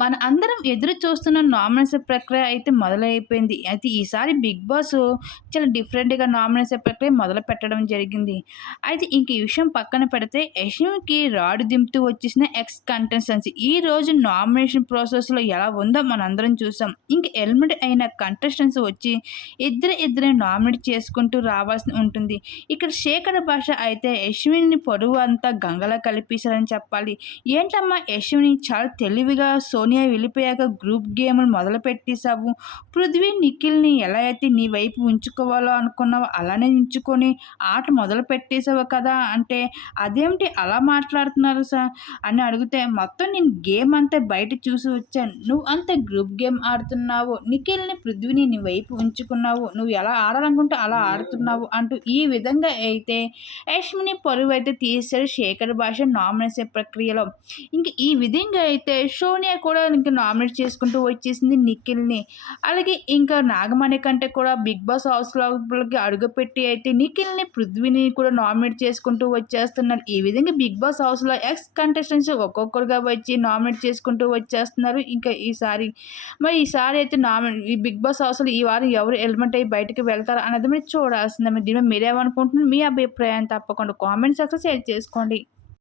మన అందరం ఎదురు చూస్తున్న నామినేషన్ ప్రక్రియ అయితే మొదలైపోయింది. అయితే ఈసారి బిగ్ బాస్ చాలా డిఫరెంట్గా నామినేషన్ ప్రక్రియ మొదలు పెట్టడం జరిగింది. అయితే ఇంక ఈ విషయం పక్కన పెడితే యశ్వికి రాడు దింపుతూ వచ్చేసిన ఎక్స్ కంటెస్టెన్స్ ఈ రోజు నామినేషన్ ప్రాసెస్లో ఎలా ఉందో మన అందరం చూసాం. ఇంక ఎలిమినేట్ అయిన కంటెస్టెన్స్ వచ్చి ఇద్దరు ఇద్దరే నామినేట్ చేసుకుంటూ రావాల్సి ఉంటుంది. ఇక్కడ శేఖర్ భాష అయితే యశ్విని పొరుగు అంతా గంగలా కలిపేశారని చెప్పాలి. ఏంటమ్మా యశ్విని చాలా తెలివిగా సో సోనియా వెళ్ళిపోయాక గ్రూప్ గేమ్లు మొదలు పెట్టేశావు పృథ్వీ నిఖిల్ని ఎలా అయితే నీ వైపు ఉంచుకోవాలో అనుకున్నావో అలానే ఉంచుకొని ఆట మొదలు పెట్టేశావు కదా అంటే అదేమిటి అలా మాట్లాడుతున్నారు సార్? అని అడిగితే మొత్తం నేను గేమ్ అంతా బయట చూసి వచ్చాను. నువ్వు అంత గ్రూప్ గేమ్ ఆడుతున్నావు. నిఖిల్ని పృథ్వీని నీ వైపు ఉంచుకున్నావు. నువ్వు ఎలా ఆడాలనుకుంటే అలా ఆడుతున్నావు అంటూ ఈ విధంగా అయితే యష్మిని పరువు అయితే తీశారు శేఖర్ భాష నామినేషన్ ప్రక్రియలో. ఇంక ఈ విధంగా అయితే సోనియా కూడా కూడా ఇంకా నామినేట్ చేసుకుంటూ వచ్చేసింది నిఖిల్ని. అలాగే ఇంకా నాగమణి కంటే కూడా బిగ్ బాస్ హౌస్ లోపలికి అడుగుపెట్టి అయితే నిఖిల్ని పృథ్వీని కూడా నామినేట్ చేసుకుంటూ వచ్చేస్తున్నారు. ఈ విధంగా బిగ్ బాస్ హౌస్లో ఎక్స్ కంటెస్టెంట్స్ ఒక్కొక్కరుగా వచ్చి నామినేట్ చేసుకుంటూ వచ్చేస్తున్నారు. ఇంకా ఈసారి మరి ఈసారి అయితే నామినే ఈ బిగ్ బాస్ హౌస్లో ఈ వారం ఎవరు ఎలిమెంట్ అయ్యి బయటకు వెళ్తారు అనేది మీరు చూడాల్సిందే. దీని మీరేమనుకుంటున్నారు? మీ అభిప్రాయం తప్పకుండా కామెంట్ సెక్షన్ షేర్ చేసుకోండి.